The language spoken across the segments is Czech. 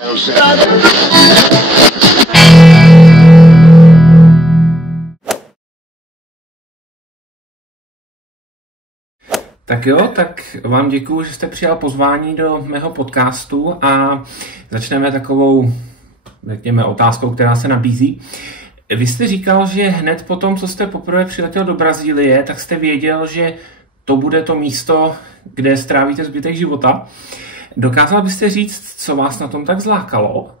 Tak jo, tak vám děkuju, že jste přijal pozvání do mého podcastu a začneme takovou, řekněme, otázkou, která se nabízí. Vy jste říkal, že hned po tom, co jste poprvé přiletěl do Brazílie, tak jste věděl, že to bude to místo, kde strávíte zbytek života. Dokázal byste říct, co vás na tom tak zlákalo?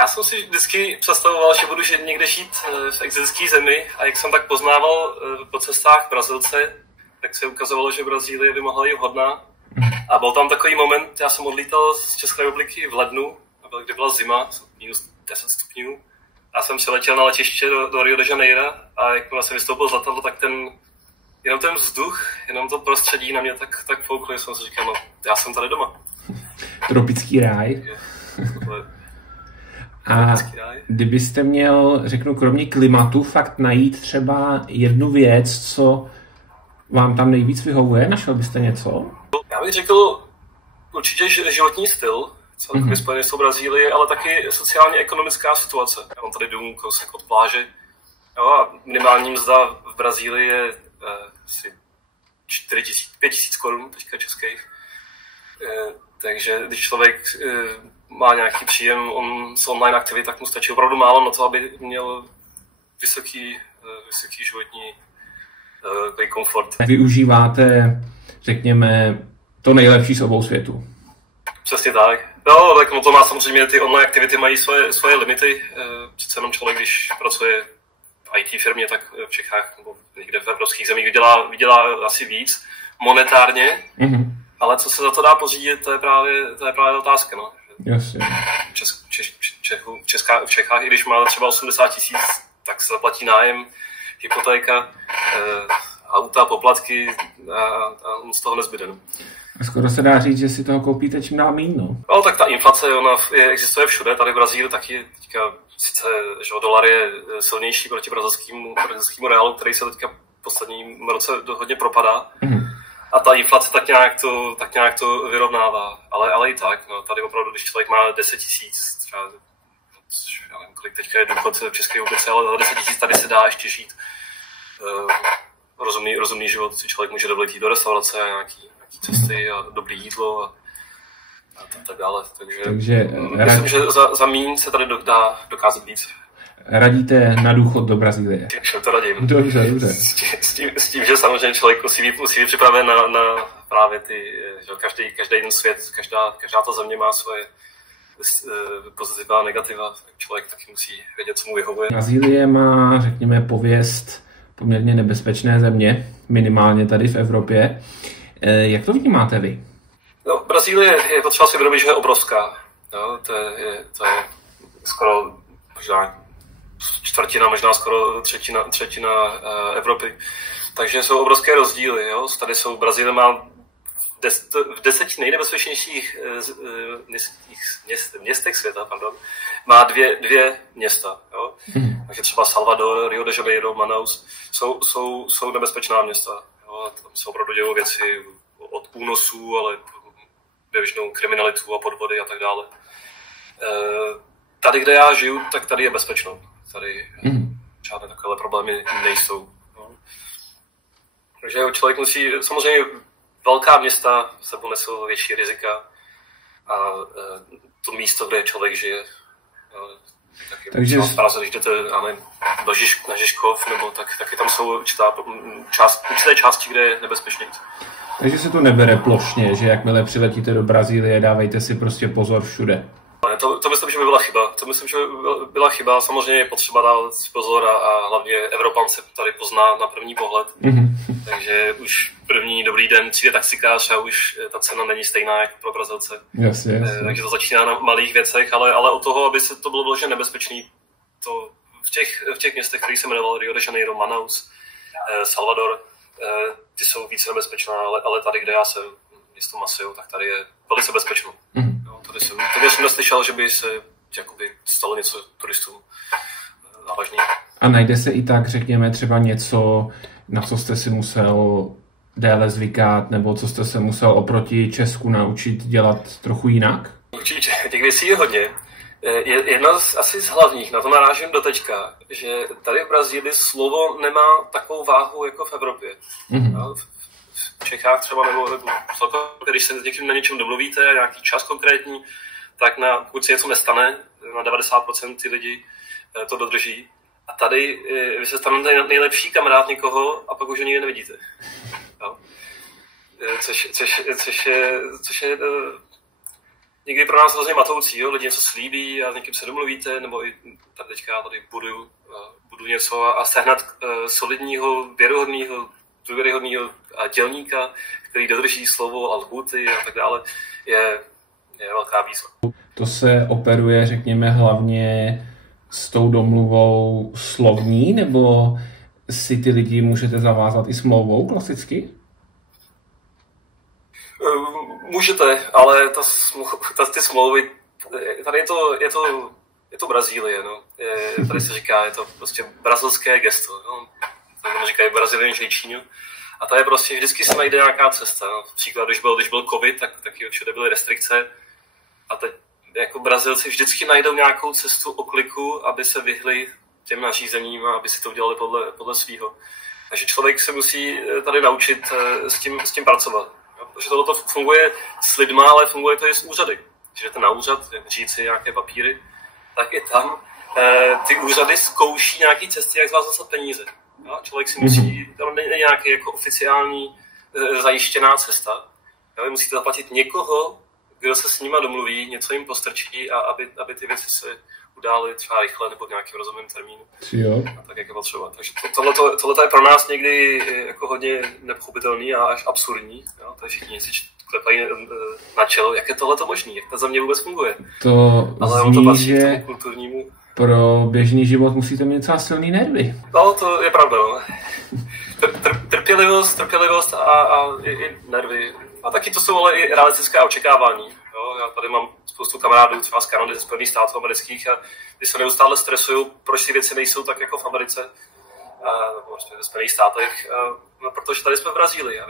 Já jsem si vždycky představoval, že budu někde žít v exotické zemi a jak jsem tak poznával po cestách Brazilce, tak se ukazovalo, že Brazílie by mohla být vhodná. A byl tam takový moment, já jsem odlítal z České republiky v lednu, kdy byla zima, minus 10 stupňů. Já jsem přiletěl na letiště do Rio de Janeiro a jakmile jsem vystoupil z letadla, tak jenom ten vzduch, jenom to prostředí na mě tak fouklo, že jsem si říkal, no já jsem tady doma. Tropický ráj. A kdybyste měl, řeknu, kromě klimatu, fakt najít třeba jednu věc, co vám tam nejvíc vyhovuje, našel byste něco? Já bych řekl určitě životní styl, celkově spojený s tou Brazílií, ale taky sociálně-ekonomická situace. Já mám tady dům kousek od pláže. Jo, a minimální mzda v Brazílii je asi 5 000 korun teďka českých. Takže když člověk má nějaký příjem z online aktivit, tak mu stačí opravdu málo na to, aby měl vysoký životní komfort. Využíváte, řekněme, to nejlepší z obou světů. Přesně tak. No, tak to má samozřejmě, ty online aktivity mají svoje limity. Přece jenom člověk, když pracuje v IT firmě, tak v Čechách nebo někde v evropských zemích vydělá asi víc monetárně, ale co se za to dá pořídit, to je právě otázka. No. Jasně. V Čechách, i když má třeba 80 000, tak se zaplatí nájem, hypotéka, auta, poplatky a z toho nezbyde. No. Skoro se dá říct, že si toho koupíte čím dál míň, no. No, tak ta inflace, ona existuje všude, tady v Brazílii taky teďka, sice, že dolar je silnější proti brazilskému reálu, který se teďka v posledním roce hodně propadá. A ta inflace tak nějak to vyrovnává, ale i tak, no, tady opravdu, když člověk má 10 000, třeba, já nevím, kolik teďka je důchod v České republice, ale za 10 000 tady se dá ještě žít rozumný život, si člověk může dovolit jít do restaurace a nějaký cesty a dobré jídlo a tak dále. Takže myslím, že za míň se tady dá dokázat víc. Radíte na důchod do Brazílie? Všem to radím. Dobře. S tím, že samozřejmě člověk musí být připraven na právě že každý jeden svět, každá ta země má svoje pozitiva a negativa, tak člověk taky musí vědět, co mu vyhovuje. Brazílie má, řekněme, pověst poměrně nebezpečné země, minimálně tady v Evropě. Jak to vnímáte vy? No, Brazílie je potřeba si uvědomit, že je obrovská. No, to je skoro možná čtvrtina, možná skoro třetina Evropy. Takže jsou obrovské rozdíly. Jo? Tady Brazílie má v 10 nejnebezpečnějších městech světa, má dvě města. Jo? Takže třeba Salvador, Rio de Janeiro, Manaus jsou nebezpečná města. Jo? Tam se opravdu dějou věci od únosů, ale běžnou kriminalitu a podvody a tak dále. Tady, kde já žiju, tak tady je bezpečno. Tady žádné takové problémy nejsou. No. Takže člověk musí, samozřejmě velká města sebou nesou větší rizika a to místo, kde člověk žije. Takže v Praze, když jdete na Žižkov, nebo taky tam jsou určité části, kde je nebezpečně. Takže se to nebere plošně, že jakmile přiletíte do Brazílie, dávejte si prostě pozor všude. To myslím, že by byla chyba. Samozřejmě je potřeba dát si pozor a hlavně Evropan se tady pozná na první pohled. Takže už první dobrý den přijde taxikář a už ta cena není stejná jako pro Brazilce. Jasně. Takže to začíná na malých věcech, ale od toho, aby se to bylo vložen nebezpečný, to v těch městech, které se jmenovalo Rio de Janeiro, Manaus, Salvador, ty jsou více nebezpečná, ale tady, kde já jsem, město Maceió, tak tady je velice bezpečno. Tady jsem neslyšel, že by se stalo něco turistům závažného. A najde se i tak, řekněme, třeba něco, na co jste si musel déle zvykat, nebo co jste se musel oproti Česku naučit dělat trochu jinak? Určitě, těch věcí je hodně. Jedna asi z hlavních, na to narážím do teďka, že tady v Brazílii slovo nemá takovou váhu jako v Evropě. Mm-hmm. V Čechách třeba nebo když se s někým na něčem domluvíte a nějaký čas konkrétní, tak pokud se něco nestane, na 90% ty lidi to dodrží. A tady vy se stanete nejlepší kamarád někoho a pak už ho nikdy nevidíte. Jo. Což je někdy pro nás hrozně matoucí, jo? Lidi něco slíbí a s někým se domluvíte, nebo i teďka já tady budu něco a sehnat solidního, důvěryhodného dělníka, který dodrží slovo a lhůty a tak dále, je velká výzva. To se operuje, řekněme, hlavně s tou domluvou slovní, nebo si ty lidi můžete zavázat i smlouvou klasicky? Můžete, ale ty smlouvy, tady je to Brazílie, no. Tady se říká, je to prostě brazilské gesto, no. Tak říkají Brazilian žejčíňu. A to je prostě, vždycky se najde nějaká cesta. No. Příklad, když byl covid, tak taky všude byly restrikce. A teď jako Brazilci vždycky najdou nějakou cestu okliku, aby se vyhli těm nařízením a aby si to udělali podle svýho. Takže člověk se musí tady naučit s tím pracovat. Protože tohle funguje s lidma, ale funguje to i s úřady. Když jdete na úřad, říct si nějaké papíry, tak i tam ty úřady zkouší nějaké cesty, jak z vás dostat peníze. Jo? Člověk si musí, tam není nějaký jako oficiální zajištěná cesta. Jo? Musíte zaplatit někoho, kdo se s nima domluví, něco jim postrčí a aby ty věci se udály třeba rychle nebo v nějakém rozumném termínu. A tak, jak je potřeba. Takže tohle je pro nás někdy jako hodně nepochopitelný a až absurdní. Jo? Takže všichni si klepají na čelo, jak je tohleto možný, jak ta země vůbec funguje. Ale on to patří k tomu kulturnímu. Pro běžný život musíte mít docela silný nervy. No, to je pravda. No. Trpělivost a i nervy. A taky to jsou ale i realistická očekávání. Jo? Já tady mám spoustu kamarádů třeba z Kanady, ze Spojených států amerických a ty se neustále stresují, proč ty věci nejsou tak jako v Americe nebo ve Spojených státech. No, protože tady jsme v Brazílii a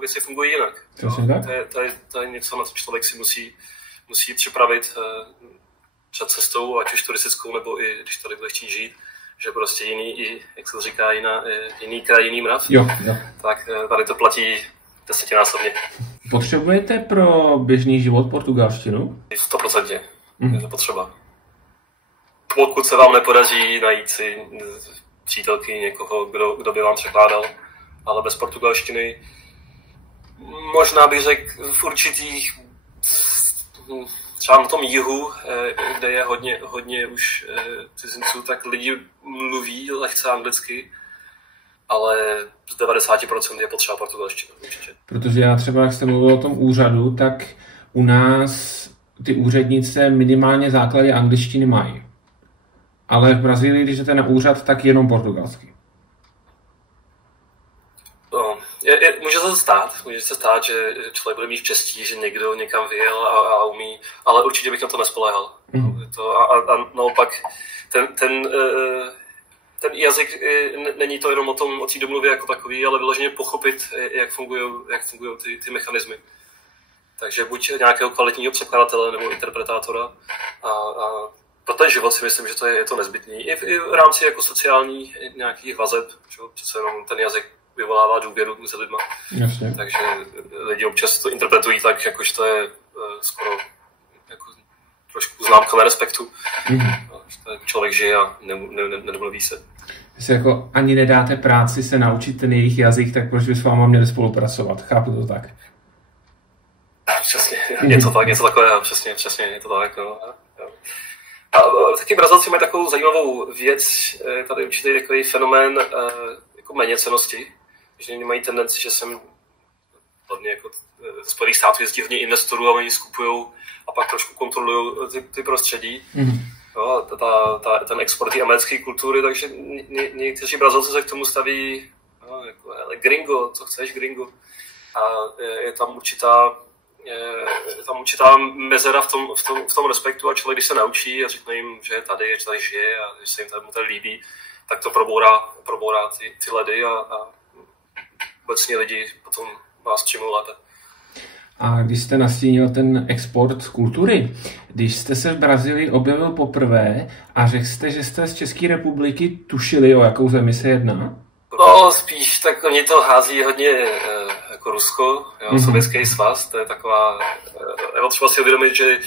věci fungují jinak. To je něco, na co člověk si musí připravit před cestou, ať už turistickou, nebo i když tady bude chtít žít, že prostě jak se to říká, jiný kraj, jiný mrav, jo. Tak tady to platí 10násobně. Potřebujete pro běžný život portugalštinu? 100%. Je to potřeba. Pokud se vám nepodaří najít si přítelky někoho, kdo by vám překládal, ale bez portugalštiny možná bych řekl v určitých třeba na tom jihu, kde je hodně už cizinců, tak lidi mluví lehce anglicky, ale z 90% je potřeba portugalština určitě. Protože já třeba, jak jste mluvil o tom úřadu, tak u nás ty úřednice minimálně základy angličtiny mají. Ale v Brazílii, když jdete na úřad, tak jenom portugalsky. No, může se stát, že člověk bude mít štěstí, že někdo někam vyjel a umí, ale určitě bych na to nespoléhal. A naopak ten jazyk není to jenom o té domluvě jako takový, ale vyloženě pochopit, jak fungují ty mechanismy. Takže buď nějakého kvalitního překladatele nebo interpretátora a pro ten život si myslím, že je to nezbytný. I v rámci jako sociální nějakých vazeb, že přece jenom ten jazyk vyvolává důvěru mezi lidma. Jasně. Takže lidi občas to interpretují tak, jakož to je skoro jako trošku známka nerespektu. Člověk žije a nedomluví se. Jestli jako ani nedáte práci se naučit ten jejich jazyk, tak proč by s váma měli spolupracovat? Chápu to tak? Přesně, něco takového, přesně, je to tak. No. A taky Brazilci mají takovou zajímavou věc, tady určitý takový fenomén jako méněcennosti, že oni mají tendenci, že sem hlavně jako Spojených států jezdí hodně investorů a oni skupují a pak trošku kontrolují ty prostředí. No, ten export té americké kultury, takže někteří Brazilci se k tomu staví jako, gringo, co chceš gringo. A je tam určitá mezera v tom respektu a člověk, když se naučí a řekne jim, že je tady žije a že se jim mu tady líbí, tak to probourá ty ledy a obecně lidi potom vás přijmou lépe. A když jste nastínil ten export kultury, když jste se v Brazílii objevil poprvé a řekl jste, že jste z České republiky, tušili, o jakou zemi se jedná? No, spíš tak oni to hází hodně jako Rusko, Sovětský svaz, to je taková, je třeba si uvědomit, že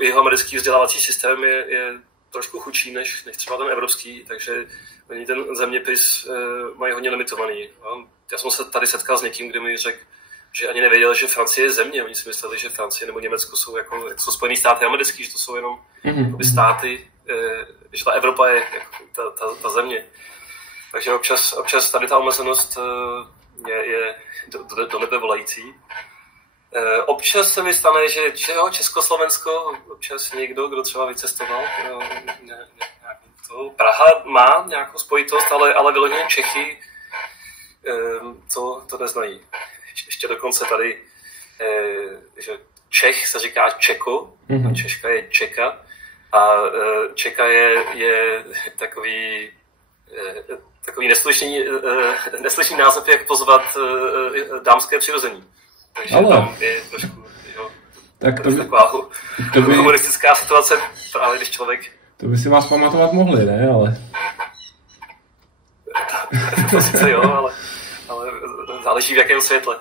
jeho americký vzdělávací systém je trošku chudší než třeba ten evropský, takže oni ten zeměpis mají hodně limitovaný. Já jsem se tady setkal s někým, kdo mi řekl, že ani nevěděl, že Francie je země. Oni si mysleli, že Francie nebo Německo jsou jako Spojené státy americké, že to jsou jenom státy, že ta Evropa je jako ta země. Takže občas tady ta omezenost je do nebe volající. Občas se mi stane, že Československo, občas někdo, kdo třeba vycestoval, Praha má nějakou spojitost, ale vyloženě Čechy to neznají. Ještě dokonce tady, že Čech se říká Čeko, a Češka je Čeka, a Čeka je takový neslyšný název, jak pozvat dámské přirození. Takže tam je trošku, taková humoristická situace, právě když člověk... To by si vás pamatovat mohli, ne? Ale... To sice jo, ale záleží v jakém světle.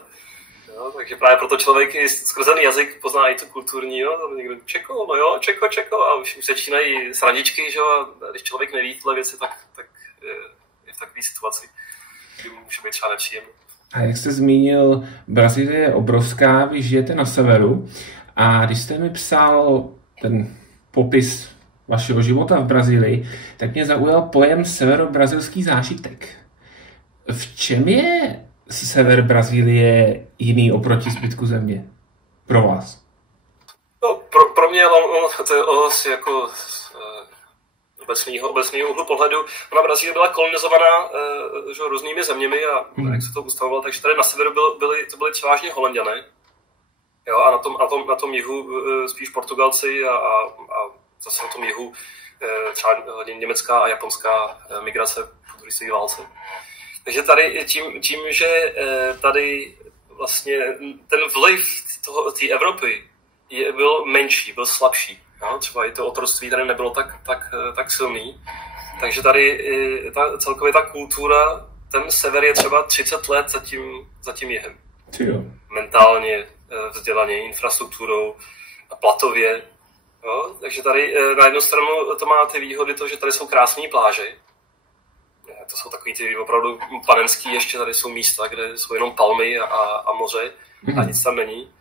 Jo, takže právě proto člověk i skrze ten jazyk pozná i tu kulturní, tam někdo Čeko, a už začínají srandičky, že? A když člověk neví tyhle věci, tak je v takové situaci, kdy může být třeba nepříjemný. A jak jste zmínil, Brazílie je obrovská, vy žijete na severu a když jste mi psal ten popis vašeho života v Brazílii, tak mě zaujal pojem severobrazilský zážitek. V čem je sever Brazílie jiný oproti zbytku země? Pro vás? No, pro mě to je jako obecného úhlu pohledu. Ona Brazílie byla kolonizovaná různými zeměmi a jak se to ustavovalo, takže tady na severu byli převážně Holanďané. Jo, a na tom jihu spíš Portugalci a zase na tom jihu třeba německá a japonská migrace po druhé světové válce. Takže tady tím, že tady vlastně ten vliv té Evropy byl menší, byl slabší. No, třeba i to otroctví tady nebylo tak silný. Takže tady celkově ta kultura, ten sever je třeba 30 let za tím jihem. Mentálně, vzdělaně, infrastrukturou, platově. No, takže tady na jednu stranu to má ty výhody, že tady jsou krásné pláže. To jsou takový ty opravdu panenský, ještě tady jsou místa, kde jsou jenom palmy a moře a nic tam není.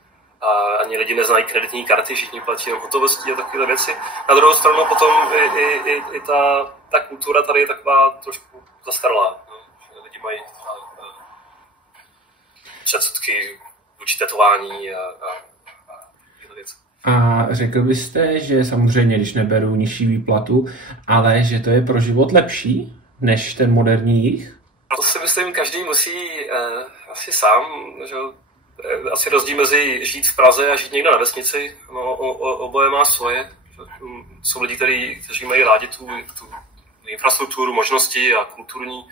A ani lidi neznají kreditní karty, všichni platí jenom hotovostí a takové věci. Na druhou stranu potom i ta kultura tady je taková trošku zastaralá. No? Lidi mají předsudky vůči tetování a tyhle věci. A řekl byste, že samozřejmě, když neberu nižší výplatu, ale že to je pro život lepší než ten moderní jih? To si myslím, každý musí asi sám, že asi rozdíl mezi žít v Praze a žít někde na vesnici, no, oboje má svoje. Jsou lidi, kteří mají rádi tu infrastrukturu, možnosti a kulturní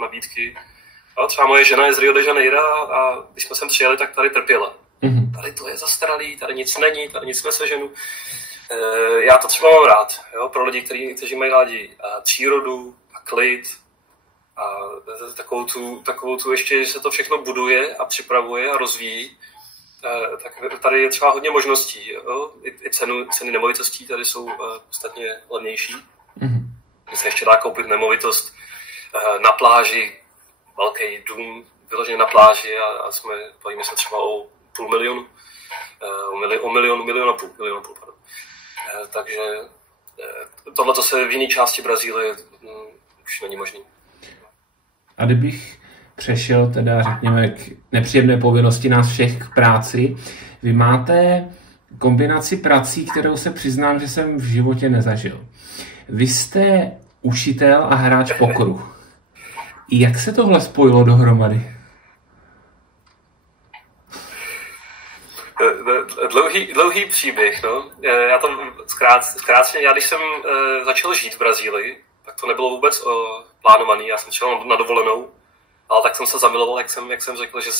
nabídky. Ale třeba moje žena je z Rio de Janeiro a když jsme sem přijeli, tak tady trpěla. Tady to je zastaralý, tady nic není, tady nic neseženu. Já to třeba mám rád, jo, pro lidi, kteří mají rádi přírodu a klid. A takovou tu ještě, že se to všechno buduje a připravuje a rozvíjí, tak tady je třeba hodně možností. Jo? I ceny nemovitostí tady jsou podstatně levnější. Když se ještě dá koupit nemovitost na pláži, velký dům vyložený na pláži a bavíme se třeba o $500 000, o milion a půl. Takže tohle se v jiné části Brazílie už není možný. A kdybych přešel teda, řekněme, k nepříjemné povinnosti nás všech k práci, vy máte kombinaci prací, kterou se přiznám, že jsem v životě nezažil. Vy jste učitel a hráč pokeru. Jak se tohle spojilo dohromady? Dlouhý příběh, no. Já to zkráceně, když jsem začal žít v Brazílii, tak to nebylo vůbec plánovaný. Já jsem šel na dovolenou, ale tak jsem se zamiloval, jak jsem řekl, že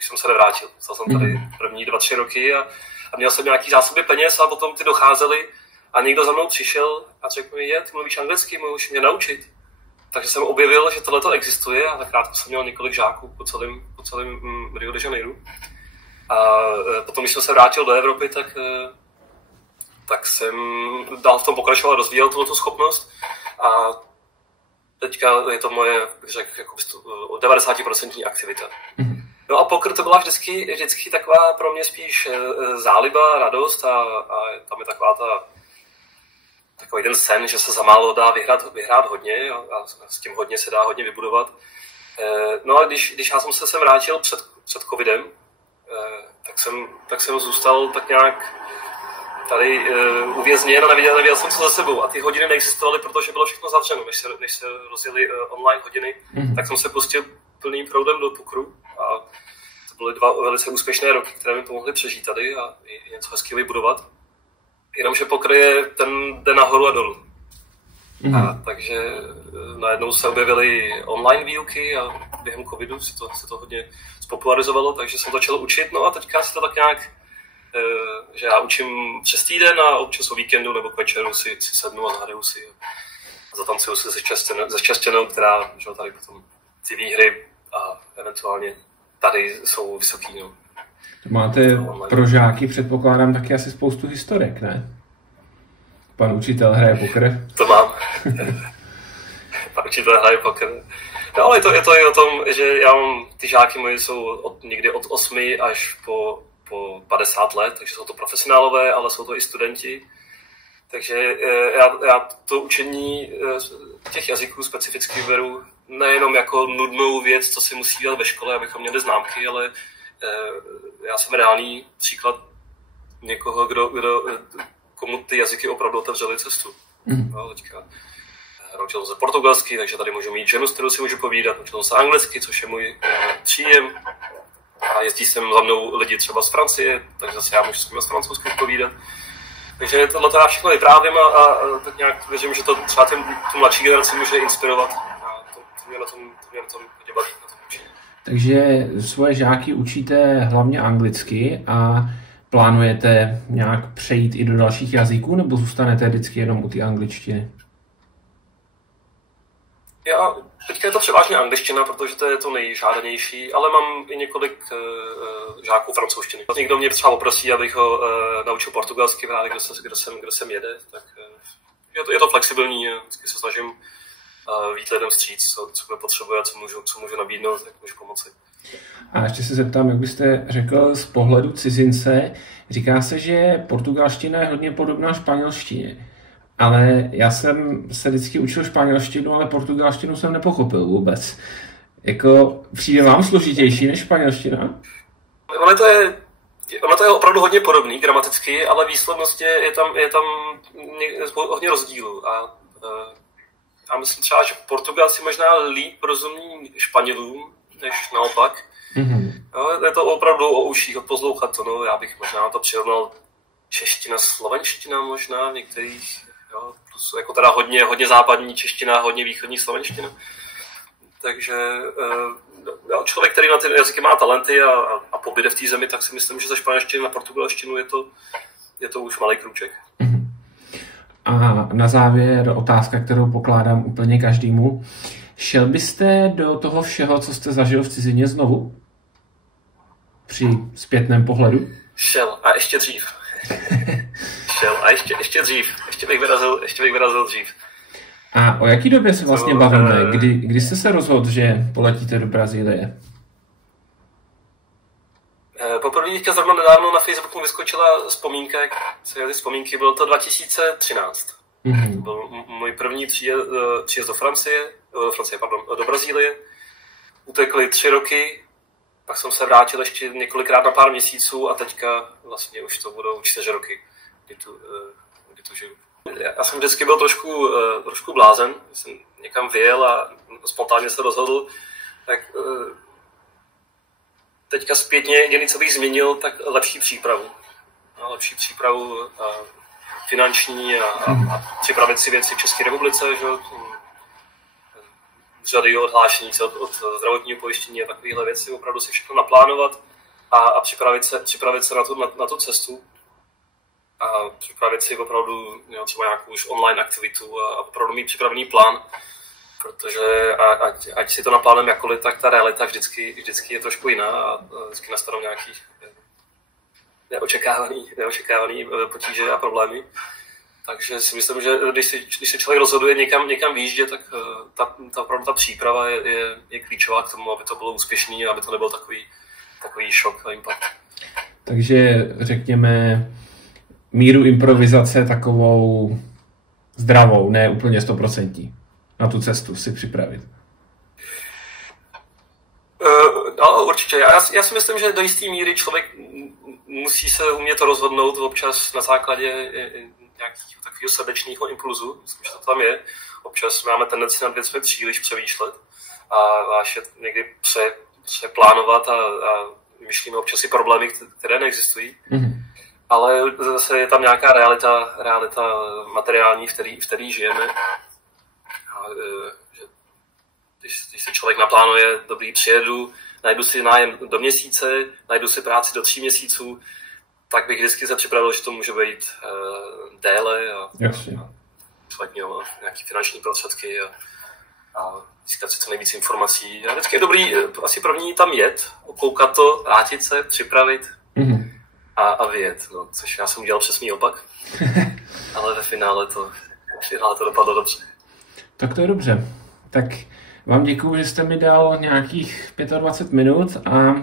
už jsem se nevrátil. Zůstal jsem tady první 2-3 roky a měl jsem nějaký zásoby peněz a potom ty docházely a někdo za mnou přišel a řekl mi, ty mluvíš anglicky, můžeš mě naučit. Takže jsem objevil, že tohleto existuje a takrát jsem měl několik žáků po celém Rio de Janeiro. A potom, když jsem se vrátil do Evropy, tak jsem dál v tom pokračoval a rozvíjel tuto schopnost. A teďka je to moje, řekl, jako 90% aktivita. No a poker to byla vždycky taková pro mě spíš záliba, radost a tam je takový ten sen, že se za málo dá vyhrát hodně a s tím hodně se dá hodně vybudovat. No a když já jsem se sem vrátil před covidem, tak jsem zůstal tak nějak tady uvězněn a nevěděl jsem, co za sebou. A ty hodiny neexistovaly, protože bylo všechno zavřeno. Než se rozjeli online hodiny, tak jsem se pustil plným proudem do pokeru. A to byly 2 velice úspěšné roky, které mi pomohly přežít tady a i něco hezkého vybudovat. Jenomže poker jde nahoru a dolů. A takže najednou se objevily online výuky a během covidu se to hodně spopularizovalo, takže jsem začal učit. No a teďka si to tak nějak, že já učím přes týden a občas o víkendu nebo k večeru si sednu a zahraju si a zatancuju si se šťastěnou, která že tady potom ty výhry a eventuálně tady jsou vysoký. No. Máte pro žáky, předpokládám, taky asi spoustu historek, ne? Pan učitel hraje poker. To mám. Pan učitel hraje poker. No ale je to i o tom, že já mám, ty žáky moje jsou někdy od 8 až po 50 let, takže jsou to profesionálové, ale jsou to i studenti. Takže já to učení těch jazyků specificky beru nejenom jako nudnou věc, co si musí dělat ve škole, abychom měli známky, ale já jsem reálný příklad někoho, komu ty jazyky opravdu otevřely cestu. No, teďka naučil jsem se portugalsky, takže tady můžu mít ženu, s kterou si můžu povídat. Naučil jsem se anglicky, což je můj příjem. A jezdí sem za mnou lidi třeba z Francie, takže zase já můžu s nimi z francouzsky povídat. Takže tohle já všechno vyprávím a tak nějak věřím, že to třeba tu mladší generaci může inspirovat. A to mě na tom hodně baví. Takže svoje žáky učíte hlavně anglicky a plánujete nějak přejít i do dalších jazyků, nebo zůstanete vždycky jenom u té angličtiny? Teďka je to převážně angličtina, protože to je to nejžádanější, ale mám i několik žáků francouzštiny. Někdo mě třeba poprosí, abych ho naučil portugalsky právě, kde sem jede, tak je to flexibilní, vždycky se snažím víc lidem vstříc, co potřebuje, co můžu nabídnout, tak můžu pomoci. A ještě se zeptám, jak byste řekl z pohledu cizince, říká se, že portugalština je hodně podobná španělštině. Ale já jsem se vždycky učil španělštinu, ale portugalštinu jsem nepochopil vůbec. Jako, přijde vám složitější než španělština? Ono to je opravdu hodně podobný gramaticky, ale výslovnostně je tam hodně rozdílů. A já myslím třeba, že Portugalci možná líp rozumí Španělům, než naopak. No, je to opravdu o uších, poslouchat to. No. Já bych možná to přirovnal čeština, slovenština možná v některých. Jo, plus jako teda hodně západní čeština, hodně východní slovenština. Takže člověk, který na ty jazyky má talenty a pobyde v té zemi, tak si myslím, že ze španělštiny na portugalštinu je to už malý krůček. A na závěr otázka, kterou pokládám úplně každému. Šel byste do toho všeho, co jste zažil v cizině znovu? Při zpětném pohledu? Šel a ještě dřív. A ještě dřív. Ještě bych vyrazil dřív. A o jaký době se vlastně bavíme? Kdy jste se rozhodl, že poletíte do Brazílie? Poprvé teďka zrovna nedávno na Facebooku vyskočila vzpomínka, vzpomínky, bylo to 2013. To byl můj první příjezd do Brazílie. Utekly 3 roky, pak jsem se vrátil ještě několikrát na pár měsíců a teďka vlastně už to budou 4 roky, kdy tu žiju. Já jsem vždycky byl trošku blázen, jsem někam vyjel a spontánně se rozhodl, tak teďka zpětně jediný, co bych změnil, tak lepší přípravu. Lepší přípravu finanční a připravit si věci v České republice, že řady odhlášení od zdravotního pojištění a takovéhle věci, opravdu si všechno naplánovat a připravit se na tu cestu a připravit si opravdu třeba nějakou už online aktivitu a opravdu mít připravený plán, protože ať si to naplánujeme jakkoliv, tak ta realita vždycky je trošku jiná a vždycky nastanou nějaký neočekávaný potíže a problémy. Takže si myslím, že když se člověk rozhoduje někam výjíždět, tak ta příprava je klíčová k tomu, aby to bylo úspěšný a aby to nebyl takový šok a impact. Takže řekněme míru improvizace takovou zdravou, ne úplně 100%. Na tu cestu si připravit. No, určitě. Já si myslím, že do jisté míry člověk musí se umět rozhodnout občas na základě nějakého takového srdečného impulzu. Myslím, že to tam je. Občas máme tendenci na věc příliš přemýšlet a až je někdy přeplánovat a myšlíme občas i problémy, které neexistují. Mm-hmm. Ale zase je tam nějaká realita materiální, v který žijeme. A, když se člověk naplánuje, dobrý, přijedu, najdu si nájem do měsíce, najdu si práci do 3 měsíců, tak bych vždycky se připravil, že to může být déle a nějaké finanční prostředky a získat si co nejvíc informací. A vždycky je dobrý asi první tam jet, okoukat to, vrátit se, připravit a vyjet. No, což já jsem udělal přesný opak, ale ve finále to dopadlo dobře. Tak to je dobře. Tak vám děkuju, že jste mi dal nějakých 25 minut a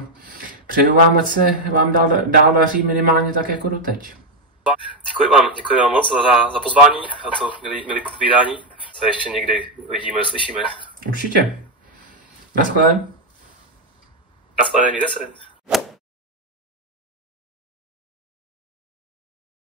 přeju vám, ať se vám dál daří minimálně tak jako doteď. Děkuji vám moc za pozvání a to milý povídání. Se ještě někdy vidíme, slyšíme. Určitě. Naschle. Naschle, mějte se.